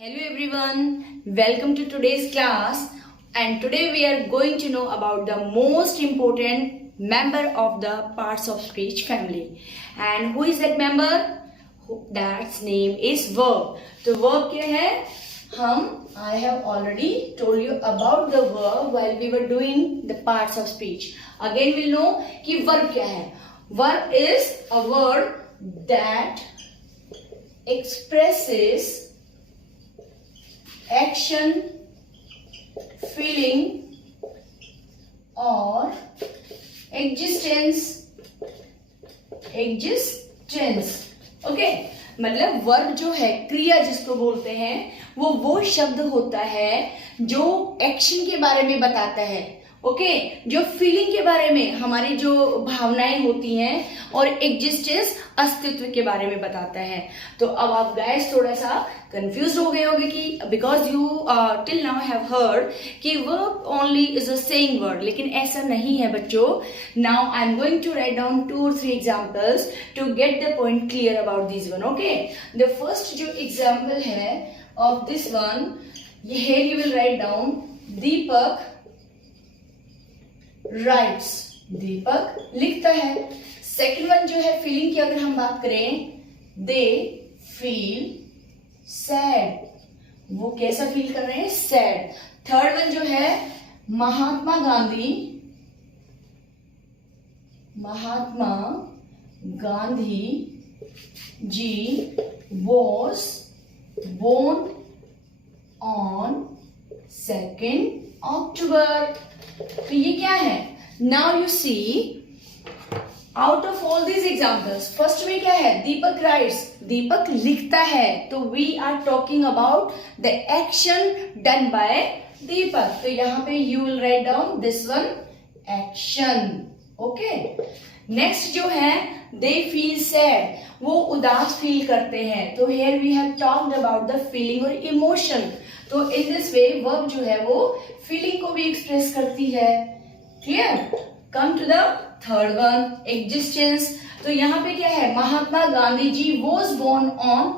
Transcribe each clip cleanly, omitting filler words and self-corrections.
Hello everyone, welcome to today's class, and today we are going to know about the most important member of the parts of speech family. And who is that member? That's name is verb. तो verb क्या है? I have already told you about the verb while we were doing the parts of speech. Again we'll know कि verb क्या है. Verb is a word that expresses action, feeling और existence. Okay, मतलब verb जो है, क्रिया जिसको बोलते हैं, वो शब्द होता है जो एक्शन के बारे में बताता है. ओके, जो फीलिंग के बारे में, हमारी जो भावनाएं होती हैं, और एग्जिस्टेंस, अस्तित्व के बारे में बताता है. तो अब आप गाइस थोड़ा सा कंफ्यूज हो गए होंगे कि because you till now have heard कि verb only is a saying word, लेकिन ऐसा नहीं है बच्चों. Now I am going to write down 2 or 3 examples to get the point clear about this one. Okay, the first जो example है of this one, here you will write down Deepak writes. Deepak लिखता है. Second one जो है feeling की, अगर हम बात करें, दे फील सैड. वो कैसा फील कर रहे हैं? सैड. थर्ड वन जो है महात्मा गांधी जी was born on 2nd October. तो ये क्या है? Now you see, out of all these examples, first में क्या है? दीपक राइट्स, दीपक लिखता है. तो we are talking about the action done by Deepak. तो यहां पे you will write down this one, action. Okay, next जो है दे फील सैड, वो उदास फील करते हैं. तो here we have talked about the feeling और इमोशन. तो इन दिस वे वर्ब जो है वो फीलिंग को भी एक्सप्रेस करती है. Clear? Come to the third one, existence. तो यहाँ पे क्या है? Mahatma Gandhi ji was born on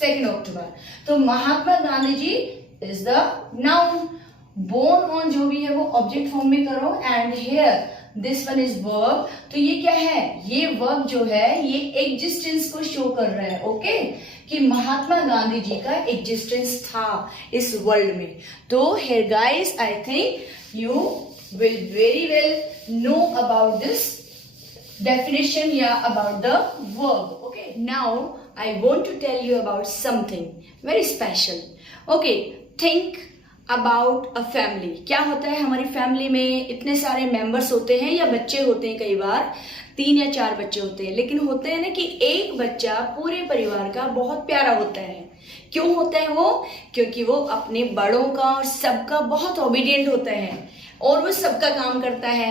2nd October. तो Mahatma Gandhi ji is the noun. Born on जो भी है वो ऑब्जेक्ट फॉर्म में करो, and here this one is verb. तो ये क्या है? ये वर्ब जो है ये एग्जिस्टेंस को शो कर रहा है. ओके, कि महात्मा गांधी जी का एग्जिस्टेंस था इस वर्ल्ड में. तो here guys, I think you will very well know about this definition, about the verb. Okay, now I want to tell you about something very special. Okay, think about a family. क्या होता है? हमारी family में इतने सारे members होते हैं या बच्चे होते हैं, कई बार 3 या 4 बच्चे होते हैं, लेकिन होते हैं ना कि एक बच्चा पूरे परिवार का बहुत प्यारा होता है. क्यों होता है वो? क्योंकि वो अपने बड़ों का और सबका बहुत ओबीडियंट होता है और वो सबका काम करता है.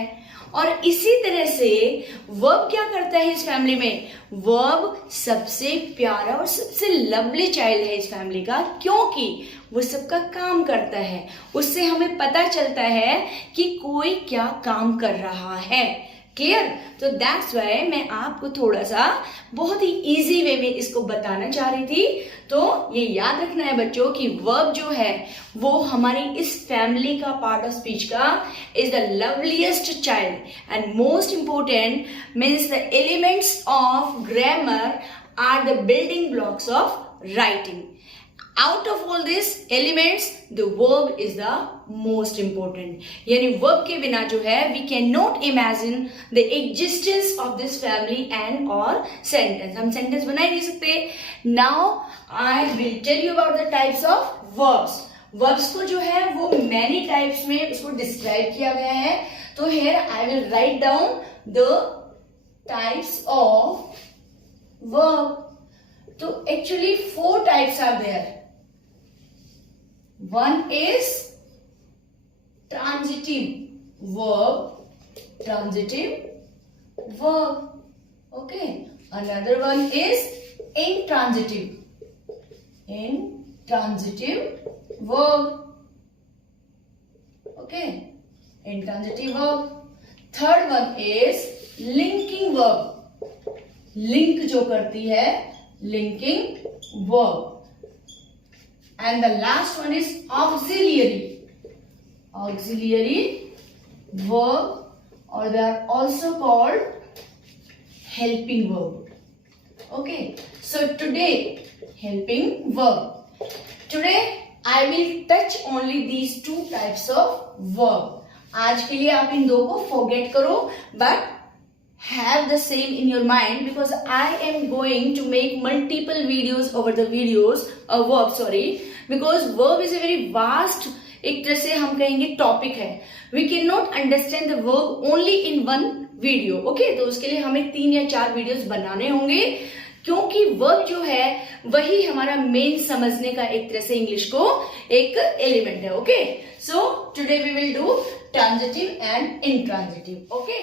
और इसी तरह से वर्ब क्या करता है इस फैमिली में? वर्ब सबसे प्यारा और सबसे लवली चाइल्ड है इस फैमिली का, क्योंकि वो सबका काम करता है. उससे हमें पता चलता है कि कोई क्या काम कर रहा है. क्लियर? तो दैट्स वाई मैं आपको थोड़ा सा बहुत ही इजी वे में इसको बताना चाह रही थी. तो ये याद रखना है बच्चों कि वर्ब जो है वो हमारी इस फैमिली का पार्ट ऑफ स्पीच का is the loveliest child and most important. Means the elements of grammar are the building blocks of writing. Out of all these elements, the verb is the most important. यानी verb के बिना जो है we cannot imagine the existence of this family and or sentence. हम sentence बना ही नहीं सकते. Now I will tell you about the types of verbs. Verbs को जो है वो many types में उसको describe किया गया है. तो here I will write down the types of verb. तो actually 4 types are there. One is transitive verb. Okay. Another one is intransitive verb. Okay. Intransitive verb. Third one is linking verb. Link जो करती है, linking verb. and the last one is auxiliary verb, or they are also called helping verb. Okay, so today helping verb. Today I will touch only these two types of verb. आज के लिए आप इन दो को forget करो, but have the same in your mind, because I am going to make multiple videos over the videos verb, sorry, because verb is a very vast, एक तरह से हम कहेंगे टॉपिक है. We cannot understand the verb only in one video. Okay, तो उसके लिए हमें 3 या 4 वीडियोस बनाने होंगे, क्योंकि वर्ब जो है वही हमारा मेन समझने का एक तरह से इंग्लिश को एक एलिमेंट है. Okay, so today we will do transitive and intransitive. Okay,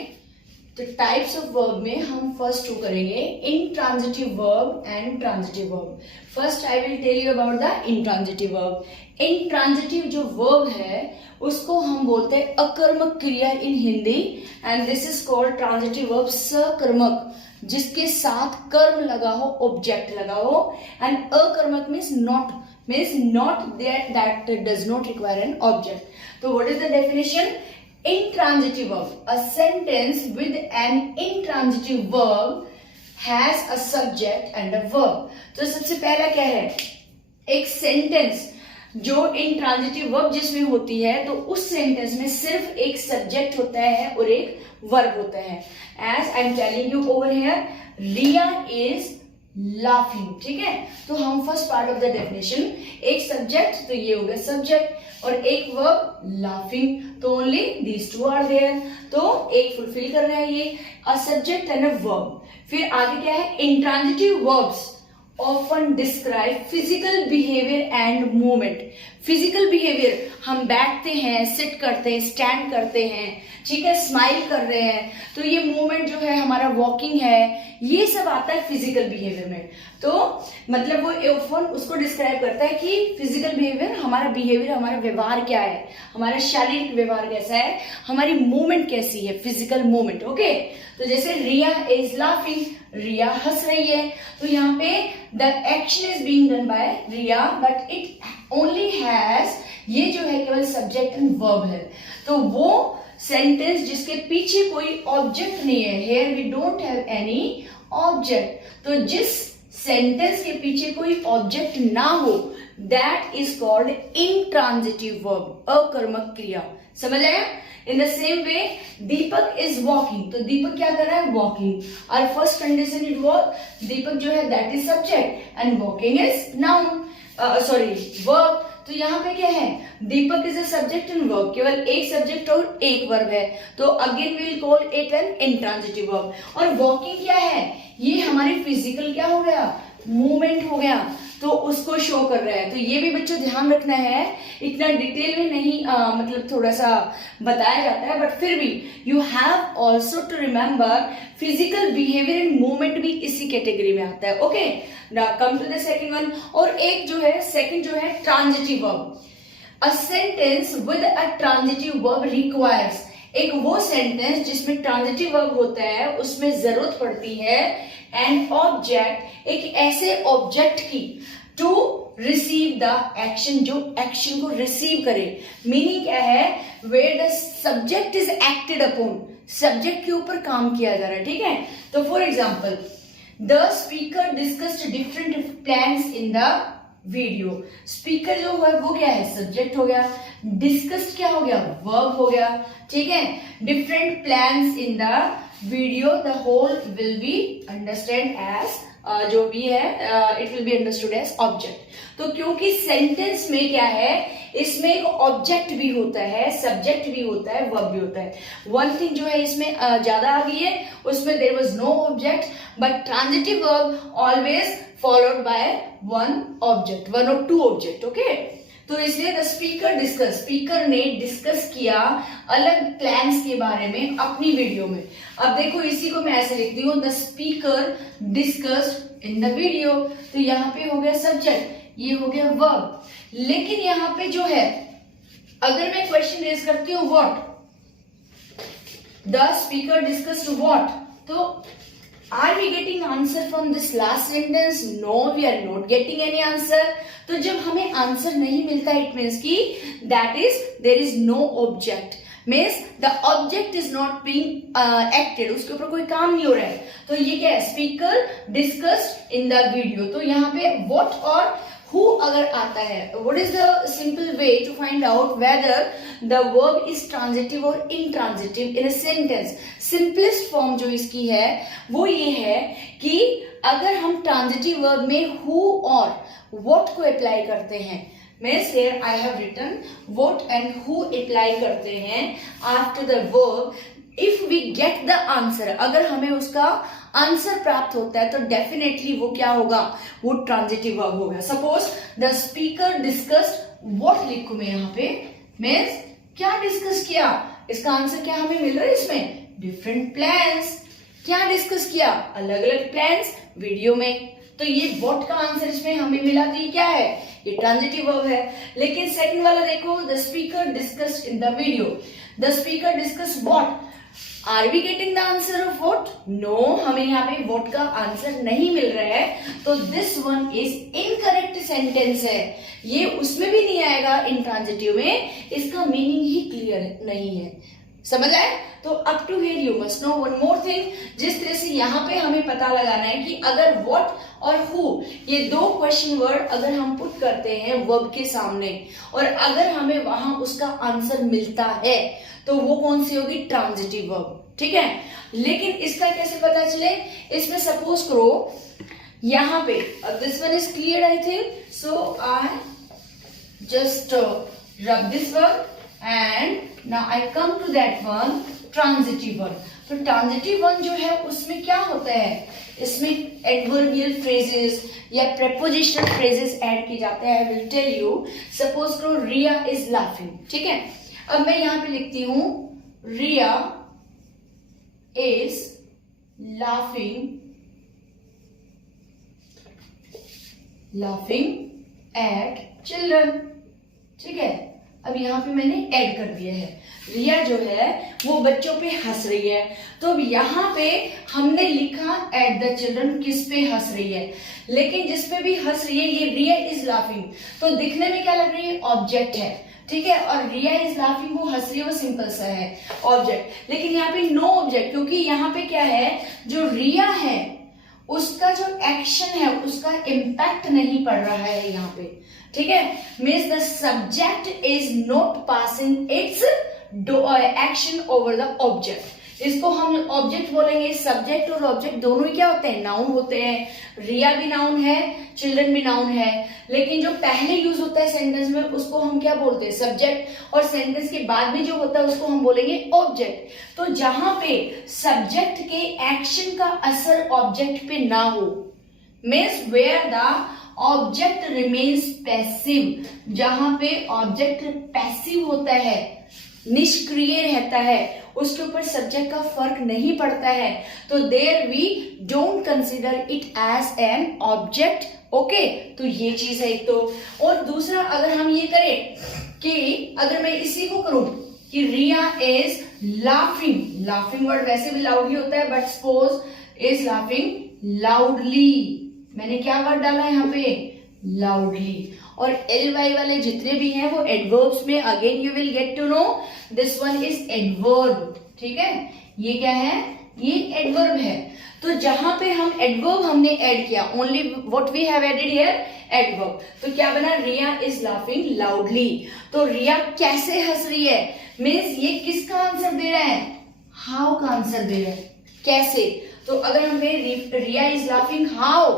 तो टाइप्स ऑफ वर्ब में हम फर्स्ट टू करेंगे intransitive verb and transitive verb. First I will tell you about the intransitive verb. Intransitive जो verb है उसको हम बोलते हैं अकर्मक क्रिया in Hindi, and this is called transitive verb सकर्मक, जिसके साथ कर्म लगा हो, ऑब्जेक्ट लगा हो. एंड अकर्मक means not that does not require an object. तो what is the definition? Intransitive verb, a sentence with an intransitive verb has a subject and a verb. तो सबसे पहला क्या है? एक सेंटेंस जो इंट्रांजिटिव वर्ब जिसमें होती है, तो उस सेंटेंस में सिर्फ एक सब्जेक्ट होता है और एक वर्ब होता है. As I am telling you over here, Riya is laughing. ठीक है, तो हम first part of the definition, एक सब्जेक्ट, तो ये हो गया सब्जेक्ट, और एक वर्ब लाफिंग, तो only these two are there. तो एक फुलफिल कर रहा है ये, a subject and a verb. फिर आगे क्या है? Intransitive verbs often describe physical behaviour and movement. Physical behaviour, हम बैठते हैं, सिट करते हैं, स्टैंड करते हैं, ठीक है, स्माइल कर रहे हैं, तो ये मूवमेंट जो है हमारा वॉकिंग है, ये सब आता है फिजिकल बिहेवियर में. तो मतलब वो ऑफन उसको डिस्क्राइब करता है कि फिजिकल बिहेवियर, हमारा व्यवहार क्या है, हमारा शारीरिक व्यवहार कैसा है, हमारी मूवमेंट कैसी है, फिजिकल मूवमेंट. ओके, तो जैसे रिया इज लाफिंग, रिया हंस रही है, तो यहाँ पे the action is being done by Riya, but it only has, ये जो है केवल सब्जेक्ट एंड वर्ब है. तो वो सेंटेंस जिसके पीछे कोई ऑब्जेक्ट नहीं है, here we don't have any object, तो जिस सेंटेंस के पीछे कोई ऑब्जेक्ट ना हो, that is called intransitive verb, अकर्मक क्रिया. समझ आया? In the same way, Deepak is walking, तो दीपक क्या कर रहा है? वॉकिंग. और first condition is verb, Deepak जो है that is subject and walking is noun, verb. तो यहाँ पे क्या है? Deepak is a subject and verb, केवल एक सब्जेक्ट और एक वर्ब है, तो again we will call it an intransitive verb. और वॉकिंग क्या है? ये हमारी फिजिकल क्या हो गया? मूवमेंट हो गया, तो उसको शो कर रहा है. तो ये भी बच्चों ध्यान रखना है, इतना डिटेल में नहीं मतलब थोड़ा सा बताया जाता है, बट फिर भी you have also to remember physical behaviour and movement भी इसी कैटेगरी में आता है. Okay, now come to the second one. और एक जो है सेकंड जो है transitive verb. A sentence with a transitive verb requires, एक वो सेंटेंस जिसमें ट्रांजिटिव वर्ब होता है, उसमें जरूरत पड़ती है एन ऑब्जेक्ट, एक ऐसे ऑब्जेक्ट की, टू रिसीव द एक्शन, जो एक्शन को रिसीव करे. मीनिंग क्या है? Where the subject is acted upon, subject के ऊपर काम किया जा रहा है. ठीक है, तो for example, the speaker discussed different plans in the video. Speaker जो है वो क्या है? सब्जेक्ट हो गया. डिस्कस्ड क्या हो गया? वर्ब हो गया. ठीक है, different plans in the video, the whole will be understand as, जो भी है it will be understood as object. तो क्योंकि सेंटेंस में क्या है, इसमें एक ऑब्जेक्ट भी होता है, सब्जेक्ट भी होता है, वर्ब भी होता है. वन थिंग जो है इसमें ज्यादा आ गई है, उसमें there was no object, but transitive verb always followed by one object, one और टू ऑब्जेक्ट. ओके, तो इसलिए द स्पीकर डिस्कस, स्पीकर ने डिस्कस किया अलग प्लान्स के बारे में अपनी वीडियो में. अब देखो इसी को मैं ऐसे लिखती हूँ, the speaker discussed in the video, तो यहाँ पे हो गया सब्जेक्ट, ये हो गया वर्ब. लेकिन यहाँ पे जो है, अगर मैं क्वेश्चन रेज करती हूँ what, the speaker discussed what, तो Are we getting answer from this last sentence? No, we are not getting any answer. तो जब हमें आंसर नहीं मिलता, इट मीन्स की that is there is no object, means the object is not being acted, उसके ऊपर कोई काम नहीं हो रहा है. तो ये क्या है? Speaker discussed in the video. तो यहाँ पे व्हाट और who अगर आता है, what is the simple way to find out whether the verb is transitive or intransitive in a sentence? Simplest form जो इसकी है वो ये है कि अगर हम transitive verb में who और what को apply करते हैं, means here I have written what and who apply करते हैं after the verb, if we get the answer, अगर हमें उसका आंसर प्राप्त होता है तो डेफिनेटली वो क्या होगा? वो ट्रांजिटिव वर्ब होगा. Suppose the speaker discussed what लिखूं मैं यहाँ पे, मीन्स क्या डिस्कस किया? इसका आंसर क्या हमें मिल रहा है इसमें? Different plans. क्या डिस्कस किया? अलग अलग प्लान्स वीडियो में. तो ये व्हाट का आंसर इसमें हमें मिला, तो ये क्या है? ये ट्रांजिटिव वर्ब है. लेकिन सेकंड वाला देखो, the speaker discussed in the video, the speaker discussed what. Are we getting the answer of what? No, हमें यहाँ पे what का आंसर नहीं मिल रहा है. तो this one is incorrect sentence है. ये उसमें भी नहीं आएगा intransitive में, इसका मीनिंग ही क्लियर नहीं है. समझ आए? तो up to here you must know one more thing. जिस तरह से यहाँ पे हमें पता लगाना है कि अगर what और who ये दो क्वेश्चन वर्ड अगर हम पुट करते हैं वर्ब के सामने और अगर हमें वहां उसका आंसर मिलता है तो वो कौन सी होगी? Transitive verb. ठीक है. लेकिन इसका कैसे पता चले? इसमें सपोज करो यहाँ पे this one is clear I think, so I just rub this verb and now I come to that one transitive verb. तो ट्रांजिटिव वन जो है उसमें क्या होता है? इसमें एडवर्बियल फ्रेजेस या प्रेपोजिशनल फ्रेजेस ऐड किए जाते हैं. I will tell you. Suppose करो रिया इज लाफिंग. ठीक है. अब मैं यहां पे लिखती हूं रिया इज लाफिंग एट चिल्ड्रन. ठीक है. अब यहां पे मैंने ऐड कर दिया है. रिया जो है वो बच्चों पे हंस रही है. तो अब यहां पे हमने लिखा एट द चिल्ड्रन, किस पे हंस रही है. लेकिन जिस पे भी हंस रही है ये रिया इज लाफिंग, तो दिखने में क्या लग रही है? ऑब्जेक्ट है. ठीक है. और रिया इज लाफिंग, वो हंस रही है, वो सिंपल सा है ऑब्जेक्ट. लेकिन यहाँ पे नो ऑब्जेक्ट, क्योंकि यहाँ पे क्या है? जो रिया है उसका जो एक्शन है उसका इम्पैक्ट नहीं पड़ रहा है यहाँ पे. ठीक है. Means the subject is not passing its action over the object. इसको हम ऑब्जेक्ट बोलेंगे. सब्जेक्ट और ऑब्जेक्ट दोनों ही क्या होते हैं? नाउन होते हैं. रिया भी नाउन है, चिल्ड्रन भी नाउन है. लेकिन जो पहले यूज होता है सेंटेंस में उसको हम क्या बोलते हैं? सब्जेक्ट. और सेंटेंस के बाद में जो होता है उसको हम बोलेंगे ऑब्जेक्ट. तो जहां पे सब्जेक्ट के एक्शन का असर ऑब्जेक्ट पे ना हो, means where the object remains passive, जहां पे ऑब्जेक्ट पैसिव होता है, निष्क्रिय रहता है, उसके ऊपर सब्जेक्ट का फर्क नहीं पड़ता है, तो there we don't consider it as an object. Okay. तो ये चीज है एक तो. और दूसरा अगर हम ये करें कि अगर मैं इसी को करूं कि रिया इज लाफिंग, लाफिंग वर्ड वैसे भी लाउडली होता है but suppose is laughing loudly. मैंने क्या वर्ड डाला है यहाँ पे? लाउडली. और ly वाले जितने भी हैं वो एडवर्ब्स में again you will get to know this one is adverb. ठीक है. ये क्या है? ये एडवर्ब है. तो जहां पे हम एडवर्ब हमने ऐड किया, only what we have added here? Adverb. तो क्या बना? Riya is laughing loudly. तो रिया कैसे हंस रही है? मीन्स ये किसका आंसर दे रहा है? हाउ का आंसर दे रहा है. कैसे? तो अगर हम Riya is laughing how,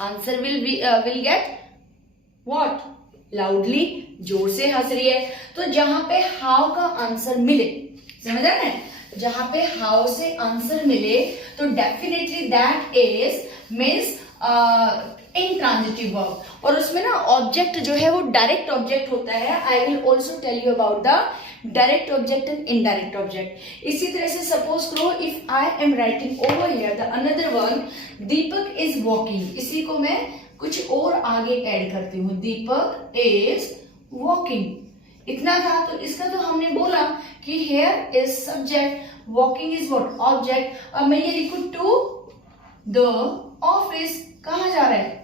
answer will get what? Loudly, जोर से हंस रही है. तो जहां पे हाउ का आंसर मिले, समझ आ रहा है? जहां पे हाउ से आंसर मिले तो definitely that is means intransitive verb. और उसमें ना ऑब्जेक्ट जो है वो डायरेक्ट ऑब्जेक्ट होता है. I will also tell you about the direct object and indirect object. इसी तरह से सपोज करो if I am writing over here the another one Deepak is walking, इसी को मैं कुछ और आगे ऐड करती हूँ. Deepak is walking. इतना था. तो इसका तो हमने बोला कि here is subject, walking is what? Object. अब मैं ये लिखूं टू द ऑफिस। कहाँ जा रहा है?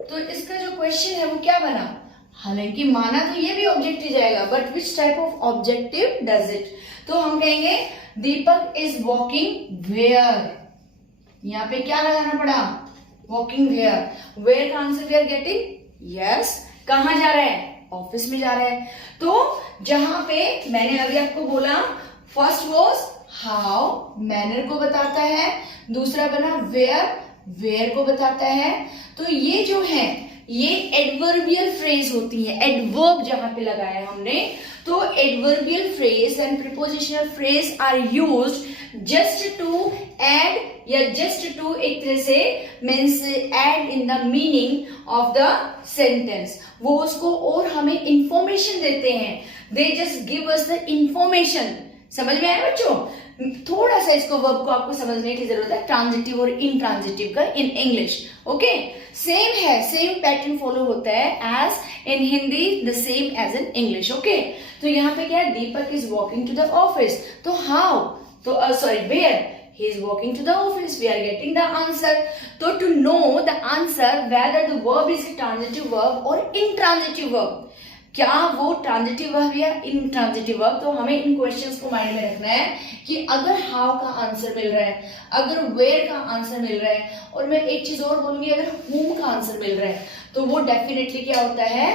तो इसका जो क्वेश्चन है वो क्या बना? हालांकि माना तो ये भी ऑब्जेक्टिव जाएगा, but which type of objective does it? तो हम कहेंगे दीपक इज वॉकिंग वेयर। यहाँ पे क्या लगाना पड़ा? Walking where. वेयर का answer we are getting yes. कहाँ जा रहा है? ऑफिस में जा रहा है। तो जहां पे मैंने अभी आपको बोला फर्स्ट वॉज हाउ, मैनर को बताता है, दूसरा बना वेयर, वेयर को बताता है। तो ये जो है ये एडवर्बियल फ्रेज होती है। एडवर्ब जहां पे लगाया हमने, तो adverbial phrase and prepositional phrase are used just to add या जस्ट टू एक तरह से means add in the meaning of the sentence. वो उसको और हमें इंफॉर्मेशन देते हैं। They just give us the information. समझ में आया बच्चों? थोड़ा सा इसको वर्ब को आपको समझने की जरूरत है, ट्रांजिटिव और इनट्रांजिटिव का इन इंग्लिश। ओके, सेम है, सेम पैटर्न फॉलो होता है as in Hindi, the same as in English. Okay, तो यहाँ पे क्या है? Deepak is walking to the office. तो हाउ, तो sorry where he is walking to the office, we are getting the answer. So to know the answer whether the verb is a transitive verb or intransitive verb, क्या वो transitive verb या intransitive verb, तो हमें इन questions को mind में रखना है कि अगर हाउ का आंसर मिल रहा है, अगर वेयर का आंसर मिल रहा है, और मैं एक चीज और बोलूंगी, अगर whom का आंसर मिल रहा है, तो वो डेफिनेटली क्या होता है?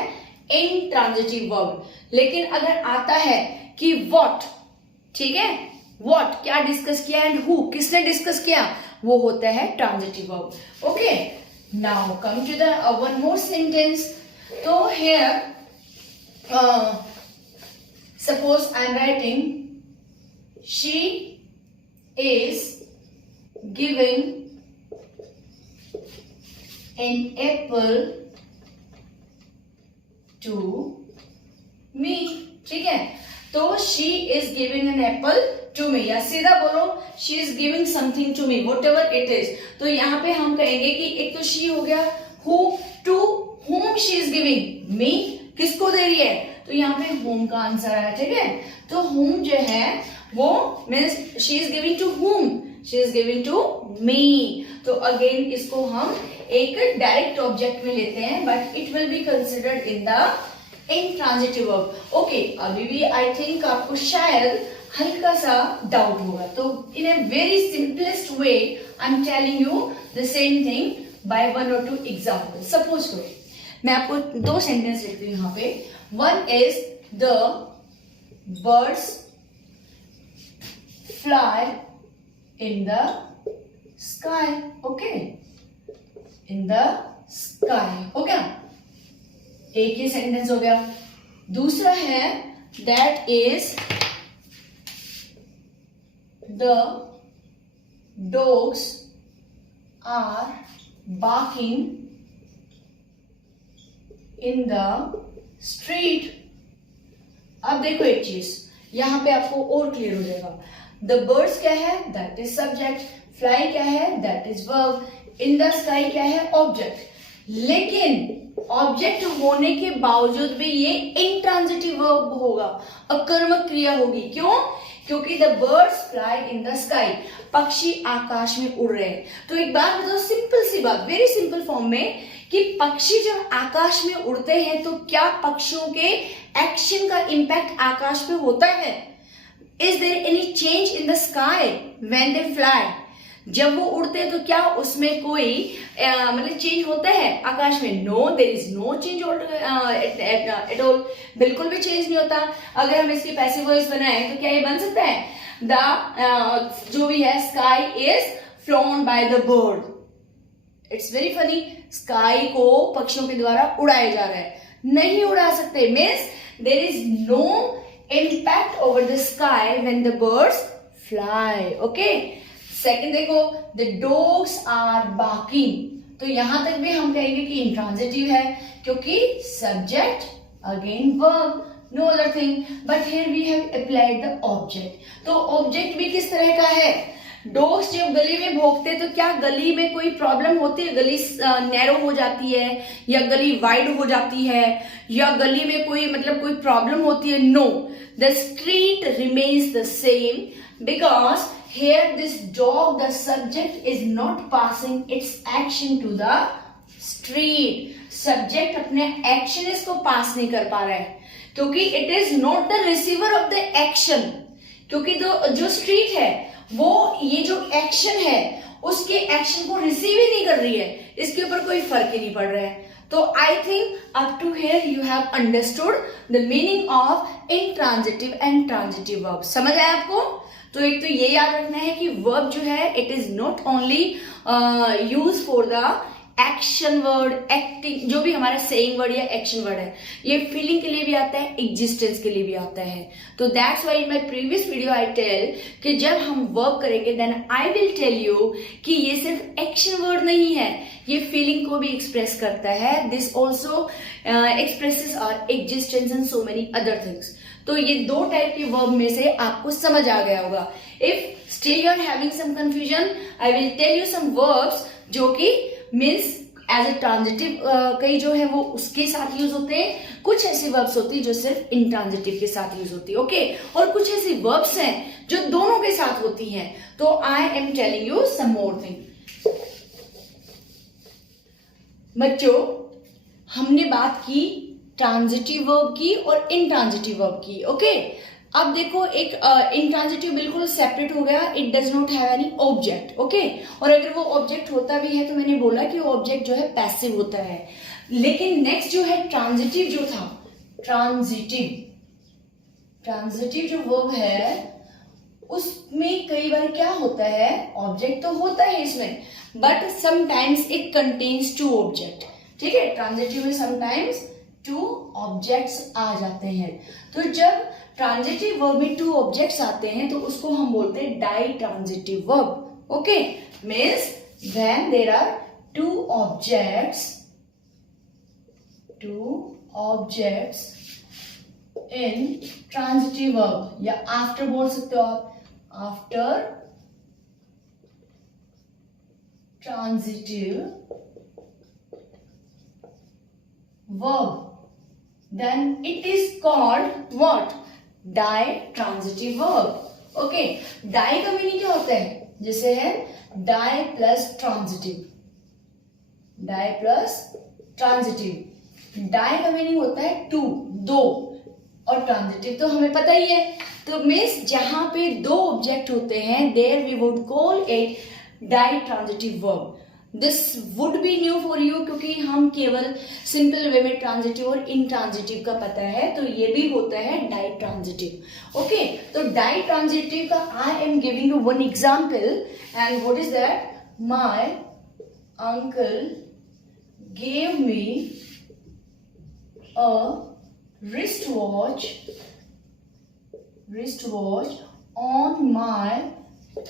Intransitive verb. लेकिन अगर आता है कि व्हाट, ठीक है, व्हाट क्या डिस्कस किया एंड हु किसने डिस्कस किया, वो होता है transitive verb. Okay, now come to the one more sentence. तो here suppose I am writing she is giving an apple to me, ठीक है? तो she is giving an apple to me, या सीधा बोलो she is giving something to me, whatever it is। तो यहाँ पे हम कहेंगे कि एक तो she हो गया, who, to whom she is giving, me, किसको दे रही है? तो यहाँ पे whom का आंसर आया, ठीक है? तो whom जो है वो means she is giving to whom, she is giving to me। तो अगेन इसको हम एक डायरेक्ट ऑब्जेक्ट में लेते हैं, but it will be considered in the intransitive verb. Okay, अभी भी आई थिंक आपको शायद हल्का सा डाउट होगा, तो in a very simplest way I am telling you the same thing by one और टू एग्जाम्पल। सपोज करो मैं आपको दो सेंटेंस लिखती हूँ यहाँ पे। One is the birds fly in the sky. Okay, in the sky हो गया, एक ही सेंटेंस हो गया। दूसरा है that is the dogs are barking in the street. अब देखो एक चीज यहां पे आपको और क्लियर हो जाएगा। द बर्ड्स क्या है? That is subject. फ्लाई क्या है? That is verb. In the sky क्या है? ऑब्जेक्ट। लेकिन ऑब्जेक्ट होने के बावजूद भी ये इनट्रांजिटिव वर्ब होगा, अकर्मक क्रिया होगी। क्यों? क्योंकि the birds fly in the sky, पक्षी आकाश में उड़ रहे हैं। तो एक बात बताओ, सिंपल सी बात, वेरी सिंपल फॉर्म में, कि पक्षी जब आकाश में उड़ते हैं तो क्या पक्षियों के एक्शन का इंपैक्ट आकाश पे होता है? Is there any change in the sky when they fly? जब वो उड़ते हैं तो क्या उसमें कोई मतलब चेंज होता है आकाश में? No, there is no change at all, बिल्कुल भी चेंज नहीं होता। अगर हम इसकी पैसिव वॉइस बनाएं तो क्या ये बन सकता है? द जो भी है sky is phloem by the bird. It's very funny, sky को पक्षियों के द्वारा उड़ाया जा रहा है, नहीं उड़ा सकते। Means there is no impact over the sky when the birds fly. Okay, second देखो, द डॉग्स आर बार्किंग। तो यहां तक भी हम कहेंगे कि इंट्रांजिटिव है, क्योंकि subject again verb, no other thing. But here we have applied the object. तो ऑब्जेक्ट भी किस तरह का है? डॉग्स जब गली में भौंकते तो क्या गली में कोई प्रॉब्लम होती है? गली नैरो हो जाती है, या गली वाइड हो जाती है, या गली में कोई मतलब कोई प्रॉब्लम होती है? No, the street remains the same, because here this dog, the subject is not passing its action to the street. Subject अपने एक्शन इसको पास नहीं कर पा रहा है क्योंकि it is not the receiver of the action, क्योंकि जो स्ट्रीट है वो ये जो एक्शन है उसके एक्शन को रिसीव ही नहीं कर रही है, इसके ऊपर कोई फर्क ही नहीं पड़ रहा है। तो I think up to here you have understood the meaning of intransitive and transitive verb. समझ आया आपको? तो एक तो ये याद रखना है कि वर्ब जो है it is not only use for the action word, acting, जो भी हमारा सेइंग वर्ड या एक्शन वर्ड है, ये फीलिंग के लिए भी आता है, एग्जिस्टेंस के लिए भी आता है। तो that's why in my previous video I tell कि जब हम वर्क करेंगे then I will tell you कि ये सिर्फ एक्शन वर्ड नहीं है, ये फीलिंग को भी एक्सप्रेस करता है। This also expresses our existence and so many other things. तो ये दो टाइप के वर्ब में से आपको समझ आ गया होगा। If still you are having some confusion, I will tell you some verbs जो कि मीन्स एज ए ट्रांजिटिव कई जो है वो उसके साथ यूज होते हैं, कुछ ऐसी वर्ब्स होती है जो सिर्फ इंट्रांजिटिव के साथ यूज होती है, ओके। और कुछ ऐसी वर्ब्स हैं जो दोनों के साथ होती हैं। तो I am telling you some more thing. बच्चों, हमने बात की ट्रांजिटिव वर्ब की और इंट्रांजिटिव वर्ब की, ओके। अब देखो, एक इंट्रांजिटिव बिल्कुल सेपरेट हो गया, it does not have any object, okay. और अगर वो ऑब्जेक्ट होता भी है तो मैंने बोला कि ऑब्जेक्ट जो है पैसिव होता है। लेकिन नेक्स्ट जो है ट्रांजिटिव जो था, ट्रांजिटिव जो वर्ब है उसमें कई बार क्या होता है, ऑब्जेक्ट तो होता है इसमें, but sometimes it contains two object, ठीक है। ट्रांजिटिव में समटाइम्स टू ऑब्जेक्ट्स आ जाते हैं। तो जब ट्रांजिटिव वर्ब में टू ऑब्जेक्ट्स आते हैं तो उसको हम बोलते हैं ditransitive verb, okay. Means when there are two objects in transitive verb, या आफ्टर बोल सकते हो आप, after transitive verb, then it is called what? Ditransitive verb, okay। Di का मीनिंग क्या होता है? जैसे है di plus transitive, di plus transitive. Di का मीनिंग होता है टू, दो, और ट्रांजिटिव तो हमें पता ही है। तो मीन्स जहां पे दो ऑब्जेक्ट होते हैं there we would call it ditransitive verb. This would be new for you क्योंकि हम केवल सिंपल वे में ट्रांजिटिव और इनट्रांजिटिव का पता है, तो ये भी होता है डाई ट्रांजिटिव, ओके। तो डाई ट्रांजिटिव का I am giving you one example, and what is that? My uncle gave me a wristwatch on my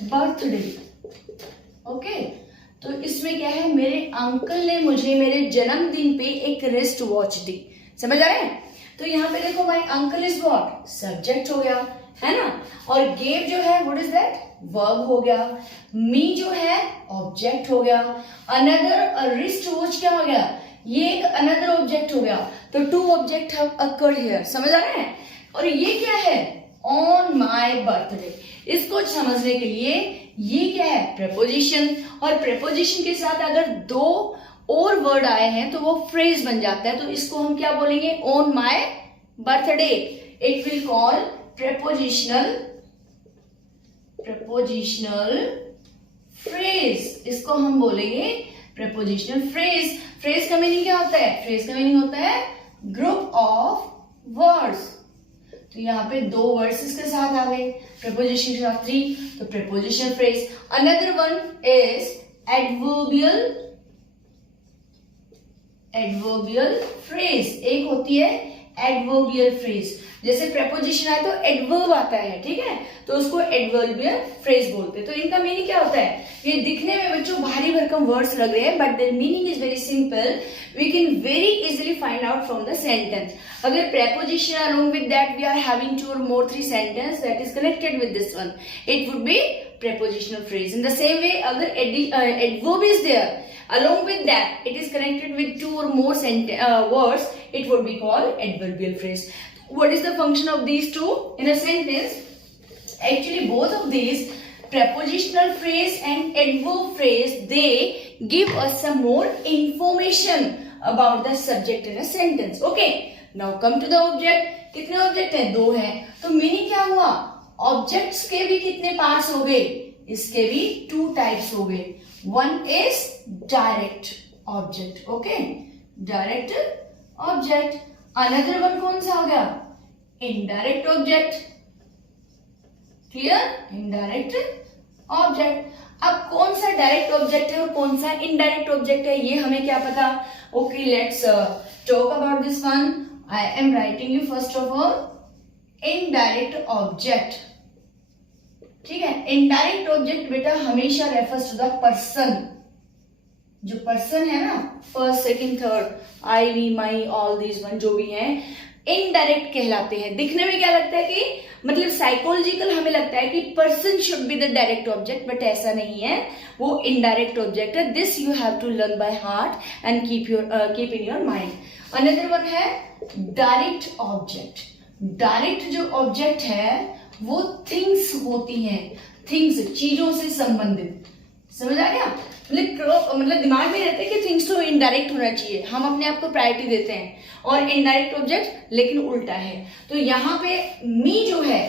birthday, okay. तो इसमें क्या है, मेरे अंकल ने मुझे मेरे जन्मदिन पे एक रिस्ट वॉच दी। समझ आ रहे हैं? तो यहाँ पे देखो, my uncle is what? Subject हो गया, है ना। और गेव जो है व्हाट इज दैट? वर्ब हो गया। मी जो है ऑब्जेक्ट हो गया। अनदर रिस्ट वॉच क्या हो गया? ये एक अनदर ऑब्जेक्ट हो गया। तो two object have occurred here. समझ आ रहे हैं? और ये क्या है? On my birthday. इसको समझने के लिए ये क्या है? प्रेपोजिशन। और प्रेपोजिशन के साथ अगर दो और वर्ड आए हैं तो वो फ्रेज बन जाता है। तो इसको हम क्या बोलेंगे? On my birthday. It will call prepositional phrase. इसको हम बोलेंगे प्रेपोजिशनल फ्रेज। फ्रेज का मीनिंग क्या होता है? फ्रेज का मीनिंग होता है ग्रुप ऑफ वर्ड्स। तो यहाँ पे दो वर्ड्स इसके साथ आ गए, प्रेपोजिशन के साथ थ्री, तो prepositional phrase. Another one is adverbial phrase. एक होती है एडवर्बियल फ्रेज। जैसे प्रेपोजिशन आए तो एडवर्ब आता है, ठीक है, तो उसको एडवर्बियल फ्रेज बोलते हैं। तो इनका मीनिंग क्या होता है? ये दिखने में बच्चों भारी भरकम वर्ड्स लग रहे हैं, but their meaning is very simple. We can very easily find out from the sentence. अगर preposition along with that we are having two or more three sentence that is connected with this one, it would be prepositional phrase. In the same way, अगर adverb is there along with that it is connected with two or more words, it would be called adverbial phrase. What is the function of these two in a sentence? Actually both of these prepositional phrase and adverb phrase, they give us some more information about the subject in a sentence. Okay, now come to the object. कितने object हैं? 2 हैं. तो meaning क्या हुआ? Objects के भी कितने parts हो गए? इसके भी 2 टाइप्स हो गए. One is direct object. Okay, direct object. Another one कौन सा हो गया? Indirect object. Clear? Indirect object. अब कौन सा डायरेक्ट ऑब्जेक्ट है और कौन सा इनडायरेक्ट ऑब्जेक्ट है, ये हमें क्या पता? Okay, let's talk about this one. I am writing you first of all indirect object. ठीक है, इनडायरेक्ट ऑब्जेक्ट बेटा हमेशा रेफर्स टू द पर्सन. जो पर्सन है ना, first second third, I we my all these one जो भी हैं, इनडायरेक्ट कहलाते हैं. दिखने में क्या लगता है कि मतलब साइकोलॉजिकल हमें लगता है कि person should be the direct object, but ऐसा नहीं है, वो इनडायरेक्ट ऑब्जेक्ट है. This you have to learn by heart and keep in your mind. Another one है डायरेक्ट ऑब्जेक्ट. डायरेक्ट जो ऑब्जेक्ट है वो थिंग्स होती हैं. थिंग्स चीजों से संबंधित. समझ आ गया? मतलब दिमाग में रहता है कि थिंग्स तो इनडायरेक्ट होना चाहिए, हम अपने आप को प्रायोरिटी देते हैं, और इनडायरेक्ट ऑब्जेक्ट लेकिन उल्टा है. तो यहाँ पे मी जो है,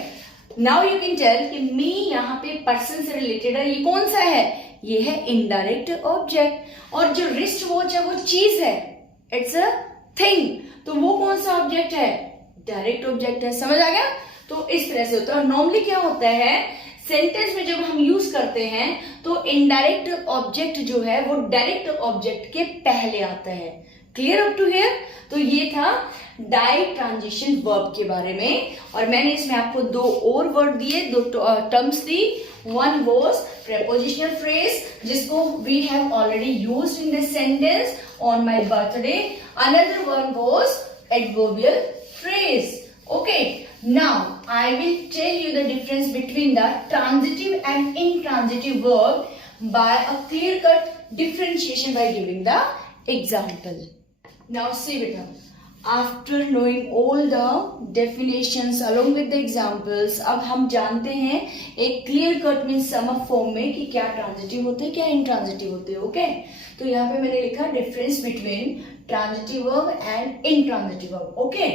नाउ यू कैन टेल कि मी यहाँ पे पर्सन से रिलेटेड है. ये कौन सा है? ये है इनडायरेक्ट ऑब्जेक्ट. और जो रिस्ट वॉच है वो चीज है, इट्स अ थिंग. तो वो कौन सा ऑब्जेक्ट है? डायरेक्ट ऑब्जेक्ट है. समझ आ गया? तो इस तरह से होता है. और नॉर्मली क्या होता है, सेंटेंस में जब हम यूज करते हैं तो इनडायरेक्ट ऑब्जेक्ट जो है वो डायरेक्ट ऑब्जेक्ट के पहले आता है. Clear up to here? तो ये था डाई ट्रांजिशन वर्ब के बारे में. और मैंने इसमें आपको 2 और वर्ड दिए, 2 terms the. One was prepositional phrase जिसको we have already used in the sentence on my birthday. Another one was adverbial phrase. Okay, now I will tell you the difference between the transitive and intransitive verb by a clear-cut differentiation by giving the example. Now see beta, after knowing all the definitions along with the examples, अब हम जानते हैं एक clear cut mean sum up form में कि क्या transitive होते हैं, क्या इंट्रांजिटिव होते हैं. ओके, तो यहाँ पे मैंने लिखा difference between transitive verb and intransitive verb. Okay,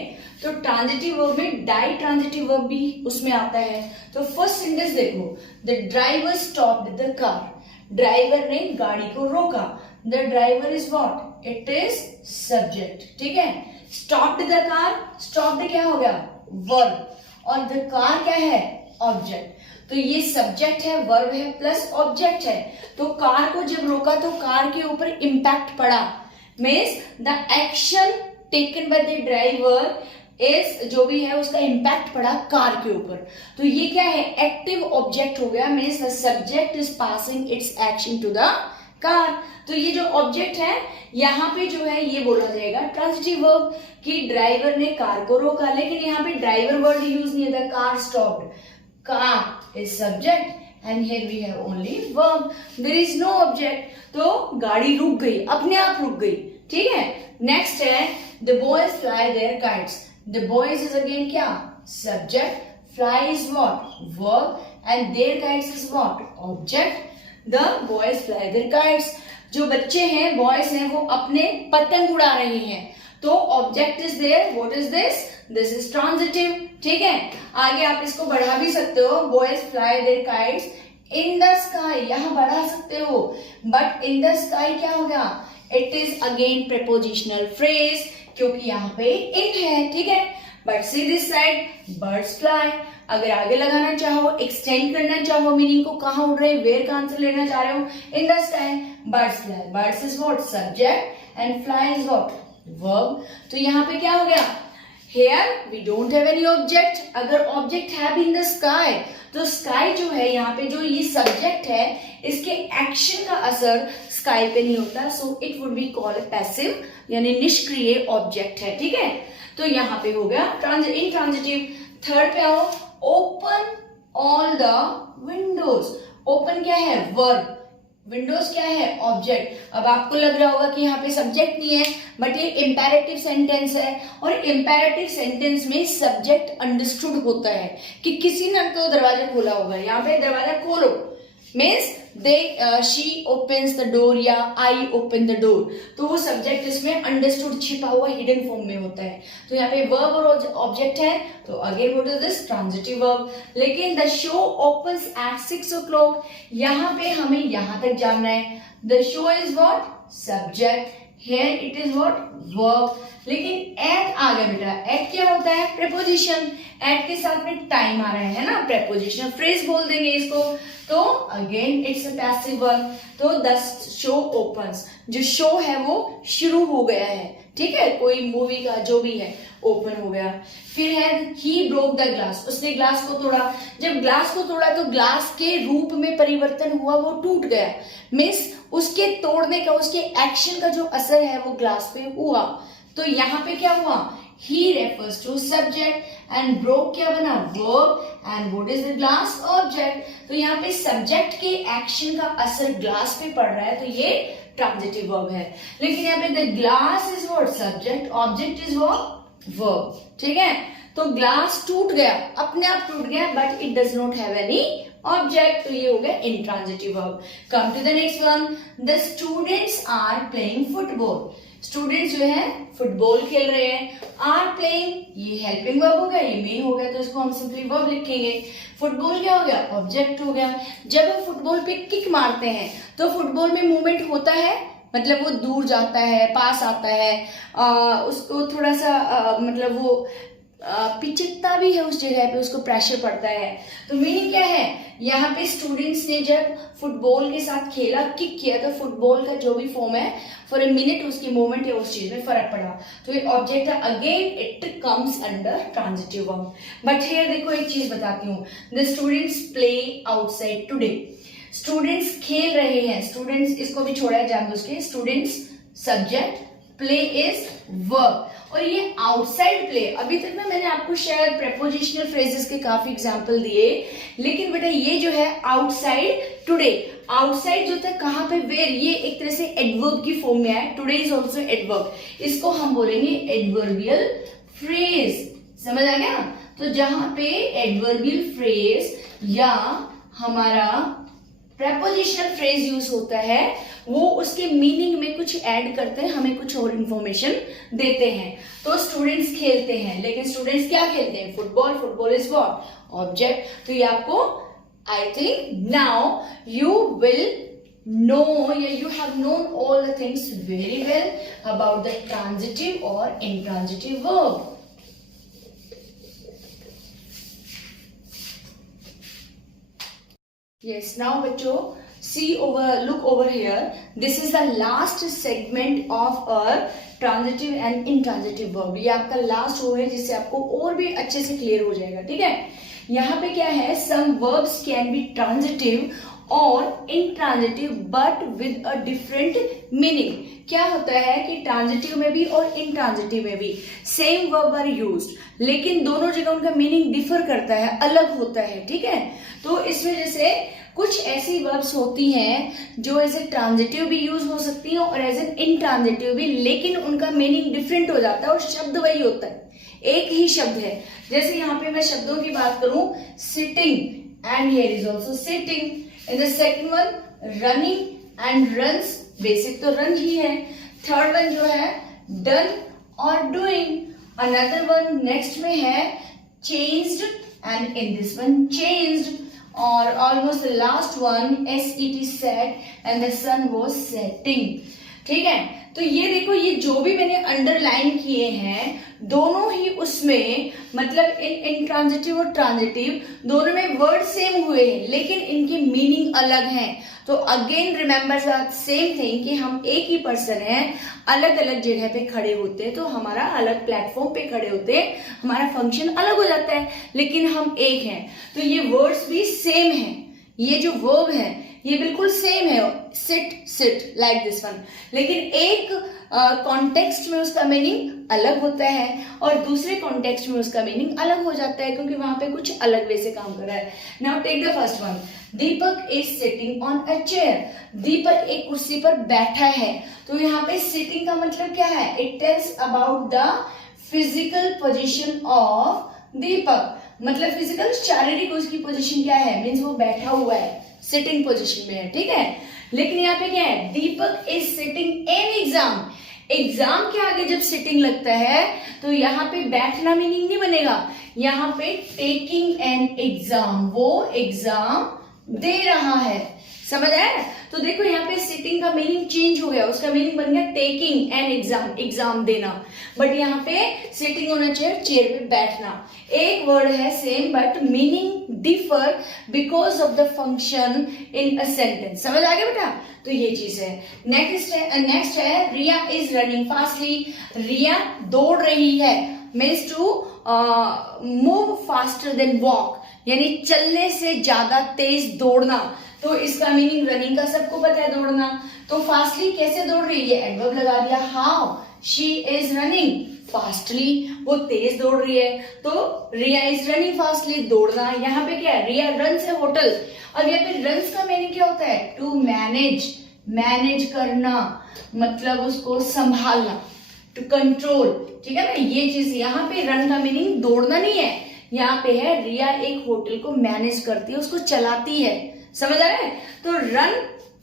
तो ट्रांजिटिव वर्ब में डाई ट्रांजिटिव वर्ब भी उसमें आता है. तो फर्स्ट सेंटेंस देखो, the driver stopped the car. Driver ने गाड़ी को रोका. The driver is what? It is subject. ठीक है, स्टॉप्ड द कार, स्टॉप्ड क्या हो गया? वर्ब. और द कार क्या है? ऑब्जेक्ट. तो ये सब्जेक्ट है, वर्ब है प्लस ऑब्जेक्ट है. तो कार को जब रोका तो कार के ऊपर इंपैक्ट पड़ा. Means the action taken by the driver is, जो भी है उसका इंपैक्ट पड़ा कार के ऊपर. तो ये क्या है? एक्टिव ऑब्जेक्ट हो गया. Means the subject is passing its action to the car. तो ये जो ऑब्जेक्ट है यहाँ पे जो है ये बोला जाएगा ट्रांजिटिव वर्ब कि ड्राइवर ने कार को रोका. लेकिन यहाँ पे ड्राइवर वर्ड यूज नहीं है. The car stopped. Car is subject and here we have only verb. There is no object. तो गाड़ी रुक गई, अपने आप रुक गई. ठीक है, नेक्स्ट है the boys fly their kites. The boys is again क्या? Subject. Fly is what? Verb. And their kites is what? Object. The boys fly their kites. जो बच्चे हैं, बॉयज हैं, वो अपने पतंग उड़ा रहे हैं. तो object is there. What is this? This is transitive. ठीक है, आगे आप इसको बढ़ा भी सकते हो. Boys fly their kites in the sky. यहां बढ़ा सकते हो, बट इन द स्काई क्या हो गया? It is again prepositional phrase क्योंकि यहाँ पे इन है. ठीक है, but see this side, birds fly. अगर आगे लगाना चाहो, एक्सटेंड करना चाहो मीनिंग को, कहाँ उड़ रहे, वेयर का आंसर लेना चाह रहे हो, इन the sky. Birds fly. Birds is what? Subject and fly is what? Verb. तो यहाँ पे क्या हो गया? Here we don't have any object. अगर ऑब्जेक्ट है भी इन द स्काई, तो स्काई जो है यहाँ पे जो ये सब्जेक्ट है, इसके एक्शन का असर स्काई पे नहीं होता. So it would be called passive यानी निष्क्रिय ऑब्जेक्ट है. ठीक है, तो यहाँ पे हो गया इंट्रांजिटिव. थर्ड पे आओ, open all the Windows. Open क्या है? वर्ब. विंडोज क्या है? ऑब्जेक्ट. अब आपको लग रहा होगा कि यहाँ पे सब्जेक्ट नहीं है, बट ये इंपेरेटिव सेंटेंस है. और इंपेरेटिव सेंटेंस में सब्जेक्ट अंडरस्टूड होता है कि किसी ने तो दरवाजा खोला होगा. यहाँ पे दरवाजा खोलो, means she opens the door या आई ओपन द डोर, तो वो सब्जेक्ट इसमें अंडरस्टूड छिपा हुआ हिडन फॉर्म में होता है। तो यहाँ पे वर्ब और ऑब्जेक्ट है, तो again what is this, transitive verb. लेकिन the show opens at 6 o'clock, यहाँ पे हमें यहाँ तक जानना है। The show is what, subject, here it is what, verb. लेकिन एट आ गया बेटा, एट क्या होता है, प्रेपोजिशन, एट के साथ में टाइम आ रहा है ना, प्रेपोजिशनल फ्रेज बोल देंगे इसको, तो again it's a passive verb. तो द शो ओपन्स, जो शो है वो शुरू हो गया है, ठीक है, कोई मूवी का जो भी है ओपन हो गया। फिर है ही ब्रोक द ग्लास, उसने ग्लास को तोड़ा। जब ग्लास को तोड़ा तो ग्लास के रूप में परिवर्तन हुआ, वो टूट गया, मीन्स उसके तोड़ने का, उसके एक्शन का जो असर है वो ग्लास पे हुआ। तो यहाँ पे क्या हुआ, he refers to subject and broke क्या बना, verb, and what is the glass, object। तो यहाँ पे सब्जेक्ट के एक्शन का असर ग्लास पे पड़ रहा है, तो ये ट्रांजिटिव वर्ब है। लेकिन यहाँ पे the glass is what, subject, object is what, verb, ठीक है। तो ग्लास टूट गया, अपने आप टूट गया, but it does not have any object, तो ये हो गया intransitive verb. Come to the next one, the students are playing football, students जो है फुटबॉल खेल रहे हैं। आर प्लेइंग, ये हेल्पिंग वर्ब हो गया, ये मेन हो गया, तो इसको हम सिंपली वर्ब लिखेंगे। फुटबॉल क्या हो गया, ऑब्जेक्ट हो गया। जब हम फुटबॉल पे किक मारते हैं तो फुटबॉल में मूवमेंट होता है, मतलब वो दूर जाता है, पास आता है, उसको थोड़ा सा मतलब वो पिचकता भी है उस जगह पे, उसको प्रेशर पड़ता है। तो मीनिंग क्या है, यहाँ पे स्टूडेंट्स ने जब फुटबॉल के साथ खेला, किक किया, तो फुटबॉल का जो भी फॉर्म है फॉर ए मिनट उसकी मूवमेंट या उस चीज में फर्क पड़ा, तो ये ऑब्जेक्ट है, again it comes under transitive verb. But here देखो एक चीज बताती हूँ, the students play outside today, students खेल रहे हैं, स्टूडेंट्स इसको भी छोड़ा है जानबूझ के, students subject, play is verb. और ये आउटसाइड प्ले, अभी तक ना मैंने आपको शायद प्रेपोजिशनल फ्रेजेस के काफी एग्जांपल दिए, लेकिन बेटा ये जो है आउटसाइड टुडे, आउटसाइड जो था कहां पे, वेयर, ये एक तरह से एडवर्ब की फॉर्म में है, टुडे इज ऑल्सो एडवर्ब, इसको हम बोलेंगे एडवर्बियल फ्रेज, समझ आ गया। तो जहां पे एडवर्बियल फ्रेज या हमारा प्रेपोजिशनल फ्रेज यूज होता है, वो उसके मीनिंग में कुछ ऐड करते हैं, हमें कुछ और इंफॉर्मेशन देते हैं। तो स्टूडेंट्स खेलते हैं, लेकिन स्टूडेंट्स क्या खेलते हैं, football, football is what, object. तो ये आपको, I think now you will know, you have known all the things very well about the transitive or intransitive verb. Yes, now बच्चों look over here. This is the last segment of our transitive and intransitive verb. ये आपका last वो है जिससे आपको और भी अच्छे से क्लियर हो जाएगा, ठीक है। यहाँ पे क्या है, some verbs can be transitive और intransitive but with a different meaning. क्या होता है कि ट्रांजिटिव में भी और इंट्रांजिटिव में भी सेम वर्ब आर यूज्ड, लेकिन दोनों जगह उनका मीनिंग डिफर करता है, अलग होता है, ठीक है। तो इस वजह से कुछ ऐसी वर्ब्स होती हैं जो एज ए ट्रांजिटिव भी यूज हो सकती हैं और एज एन इंट्रांजिटिव भी, लेकिन उनका मीनिंग डिफरेंट हो जाता है और शब्द वही होता है, एक ही शब्द है। जैसे यहाँ पे मैं शब्दों की बात करूं, sitting and here is also sitting. In the second one running and runs, basic तो रन ही है। थर्ड वन जो है डन और डूइंग। अनदर वन नेक्स्ट में है changed and in this one changed. और almost the last one SET set and the sun was setting, ठीक है। तो ये देखो, ये जो भी मैंने अंडरलाइन किए हैं दोनों ही उसमें, मतलब इंट्रांजिटिव और ट्रांजिटिव दोनों में वर्ड सेम हुए हैं, लेकिन इनकी मीनिंग अलग हैं। तो अगेन रिमेंबर सेम थिंग कि हम एक ही पर्सन हैं, अलग अलग जगह पे खड़े होते हैं, तो हमारा अलग प्लेटफॉर्म पे खड़े होते हैं, हमारा फंक्शन अलग हो जाता है, लेकिन हम एक हैं। तो ये वर्ड्स भी सेम हैं, ये जो वर्ब है ये बिल्कुल सेम है, sit sit like this one, लेकिन एक कॉन्टेक्स्ट में उसका मीनिंग अलग होता है और दूसरे कॉन्टेक्स्ट में उसका मीनिंग अलग हो जाता है, क्योंकि वहां पे कुछ अलग वे से काम कर रहा है। Now take the first one, Deepak is sitting on a chair. Deepak एक कुर्सी पर बैठा है, तो यहाँ पे सिटिंग का मतलब क्या है, it tells about the physical position of Deepak, मतलब फिजिकल शारीरिक उसकी पोजीशन क्या है, मीन्स वो बैठा हुआ है, सिटिंग पोजीशन में है, ठीक है। लेकिन यहाँ पे क्या है, Deepak is sitting in exam. Exam के आगे जब सिटिंग लगता है तो यहाँ पे बैठना मीनिंग नहीं बनेगा, यहाँ पे टेकिंग एन एग्जाम, वो एग्जाम दे रहा है, समझ आया। तो देखो यहाँ पे सिटिंग का मीनिंग चेंज हो गया, उसका मीनिंग बन गया टेकिंग एन एग्जाम, एग्जाम देना। बट यहाँ पे सिटिंग होना चाहिए, चेयर पे बैठना। एक वर्ड है same but meaning differ because of the function in a sentence. समझ आ गया बेटा, तो ये चीज है। नेक्स्ट है Riya is running fastly. Riya दौड़ रही है, means to move faster than walk, यानी चलने से ज्यादा तेज दौड़ना। तो इसका मीनिंग रनिंग का सबको पता है, दौड़ना। तो फास्टली कैसे दौड़ रही है, एडवर्ब लगा दिया, how she is running fastly, वो तेज दौड़ रही है। तो रिया इज रनिंग फास्टली, दौड़ना। यहाँ पे क्या है, रिया रन्स है होटल। अब यहाँ पे रन्स का मीनिंग क्या होता है, टू मैनेज, मैनेज करना मतलब उसको संभालना, टू कंट्रोल, ठीक है ना, ये चीज। यहाँ पे रन का मीनिंग दौड़ना नहीं है, यहाँ पे है रिया एक होटल को मैनेज करती है, उसको चलाती है, समझ आ रहा है। तो रन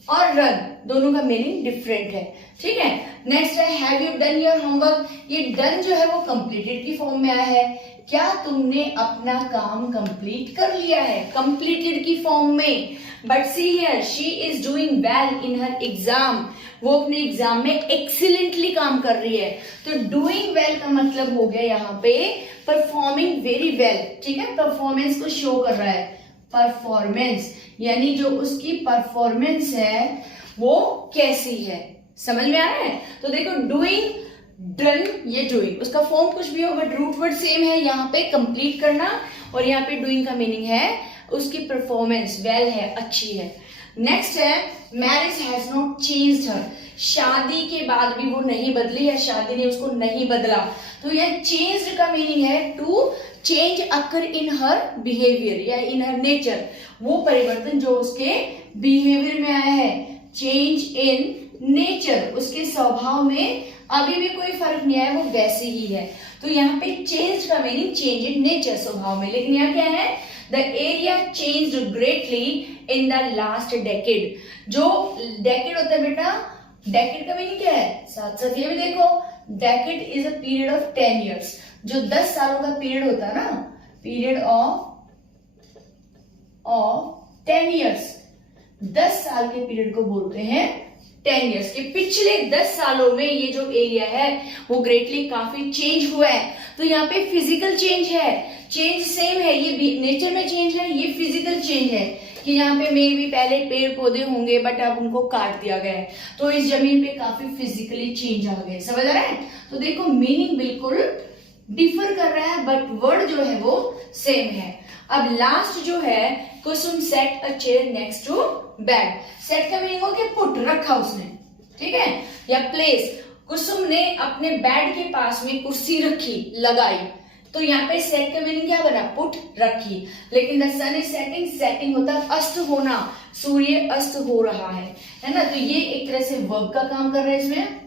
और रन दोनों का मीनिंग डिफरेंट है, ठीक है। नेक्स्ट है have you done your homework. ये डन जो है वो कंप्लीटेड की फॉर्म में आया है, क्या तुमने अपना काम कंप्लीट कर लिया है, कंप्लीटेड की फॉर्म में। But see here she is doing well in her exam, वो अपने एग्जाम में एक्सीलेंटली काम कर रही है। तो डूइंग वेल का मतलब हो गया यहाँ पे परफॉर्मिंग वेरी वेल, ठीक है, परफॉर्मेंस को शो कर रहा है। परफॉर्मेंस यानी जो उसकी परफॉर्मेंस है वो कैसी है, समझ में आ रहा है। तो देखो डूइंग, डन, ये डूइंग, उसका फॉर्म कुछ भी हो बट रूट वर्ड सेम है। यहाँ पे कंप्लीट करना और यहाँ पे डूइंग का मीनिंग है उसकी परफॉर्मेंस वेल है, अच्छी है। नेक्स्ट है मैरिज हैज नॉट चेंज्ड हर, शादी के बाद भी वो नहीं बदली या शादी ने उसको नहीं बदला। तो यह चेंज्ड का मीनिंग है to change occur in her behaviour या इन हर नेचर, वो परिवर्तन जो उसके बिहेवियर में आया है। चेंज इन नेचर, उसके स्वभाव में अभी भी कोई फर्क नहीं आया, वो वैसे ही है। तो यहाँ पे चेंज का मीनिंग चेंज इन नेचर, स्वभाव में। लेकिन यहाँ क्या है, the area changed greatly in the last decade. जो डेकेड होता है बेटा, डेकेड का मीनिंग क्या है, साथ साथ ये भी देखो, decade is a period of 10 years। जो 10 सालों का पीरियड होता है ना, पीरियड ऑफ 10 years, 10 साल के पीरियड को बोलते हैं 10 years। के पिछले 10 सालों में ये जो एरिया है वो ग्रेटली काफी चेंज हुआ है। तो यहाँ पे फिजिकल चेंज है, चेंज सेम है, ये नेचर में चेंज है, ये फिजिकल चेंज है कि यहाँ पे मे भी पहले पेड़ पौधे होंगे बट अब उनको काट दिया गया है, तो इस जमीन पे काफी फिजिकली चेंज आ गए, समझ आ रहा है। तो देखो मीनिंग बिल्कुल डिफर कर रहा है बट वर्ड जो है वो सेम है। अब लास्ट जो है, Kusum set a chair next to bed. Set का मीनिंग हो गया पुट, रखा उसने, ठीक है, या प्लेस। कुसुम ने अपने बेड के पास में कुर्सी रखी, लगाई। तो यहाँ पे सेट का मीनिंग क्या बना, पुट, रखी। लेकिन the sun is setting, setting होता है अस्त होना, सूर्य अस्त हो रहा है ना। तो ये एक तरह से वर्ब का काम कर रहा है, इसमें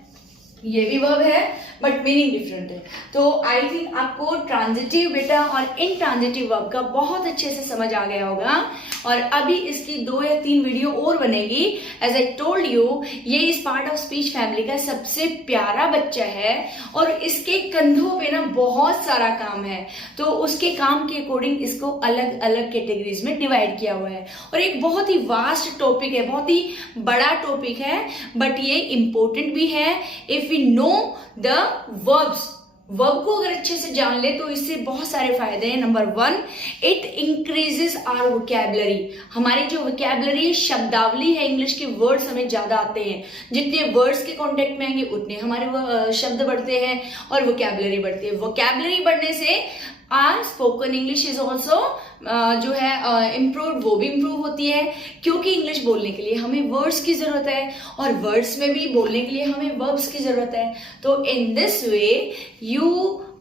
ये भी वर्ब है बट मीनिंग डिफरेंट है। तो आई थिंक आपको ट्रांजिटिव बेटा और इनट्रांजिटिव वर्ब का बहुत अच्छे से समझ आ गया होगा। और अभी इसकी 2 या 3 वीडियो और बनेगी। एज आई टोल्ड यू, ये इस पार्ट ऑफ स्पीच फैमिली का सबसे प्यारा बच्चा है और इसके कंधों पे ना बहुत सारा काम है। तो उसके काम के अकॉर्डिंग इसको अलग अलग कैटेगरीज में डिवाइड किया हुआ है। और एक बहुत ही वास्ट टॉपिक है, बहुत ही बड़ा टॉपिक है, बट ये इंपॉर्टेंट भी है। If we know the verbs, verb को अगर अच्छे से जान ले तो इससे बहुत सारे फायदे हैं। Number 1, it increases our vocabulary. हमारी जो वोकैबुलरी शब्दावली है, इंग्लिश के वर्ड्स हमें ज्यादा आते हैं। जितने वर्ड्स के कांटेक्ट में आएंगे उतने हमारे शब्द बढ़ते हैं और वोकैबुलरी बढ़ती है। वोकैबुलरी बढ़ने से our spoken English is also जो है इम्प्रूव, वो भी इम्प्रूव होती है, क्योंकि इंग्लिश बोलने के लिए हमें वर्ड्स की जरूरत है और वर्ड्स में भी बोलने के लिए हमें वर्ब्स की जरूरत है। तो in this way you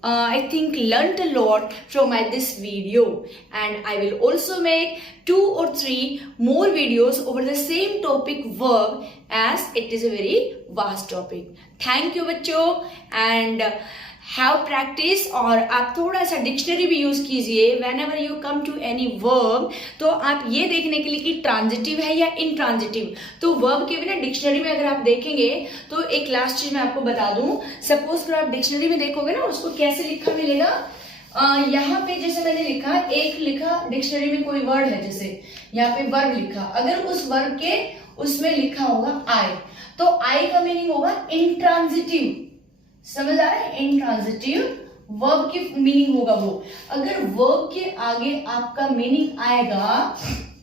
I think learnt a lot from this video, and I will also make 2 or 3 more videos over the same topic verb, as it is a very vast topic. Thank you बच्चों, and have practice, और आप थोड़ा सा dictionary भी use कीजिए whenever you come to any verb, तो आप ये देखने के लिए कि ट्रांजिटिव है या इंट्रांजिटिव। तो वर्ब के बिना डिक्शनरी में अगर आप देखेंगे तो एक लास्ट चीज मैं आपको बता दूं, सपोज अगर आप डिक्शनरी में देखोगे ना उसको कैसे लिखा मिलेगा, यहाँ पे जैसे मैंने लिखा एक लिखा डिक्शनरी में कोई वर्ड है, जैसे यहाँ पे वर्ब लिखा, अगर उस वर्ब के उसमें लिखा होगा आई, तो आई का मीनिंग होगा इंट्रांजिटिव। समझ आ रहा है? इंट्रांजिटिव वर्ब की मीनिंग होगा वो। अगर वर्ब के आगे आपका मीनिंग आएगा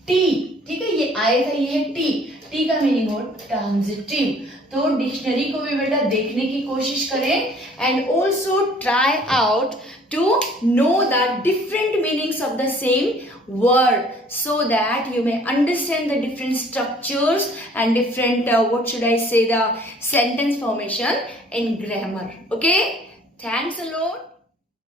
टी, ठीक है, ये आए था, ये है टी, टी का मीनिंग हो ट्रांजिटिव। तो डिक्शनरी को भी बेटा देखने की कोशिश करें, and also try out to know the different meanings of the same word, so that you may understand the different structures and different what should I say, the sentence formation in grammar. Okay, thanks a lot.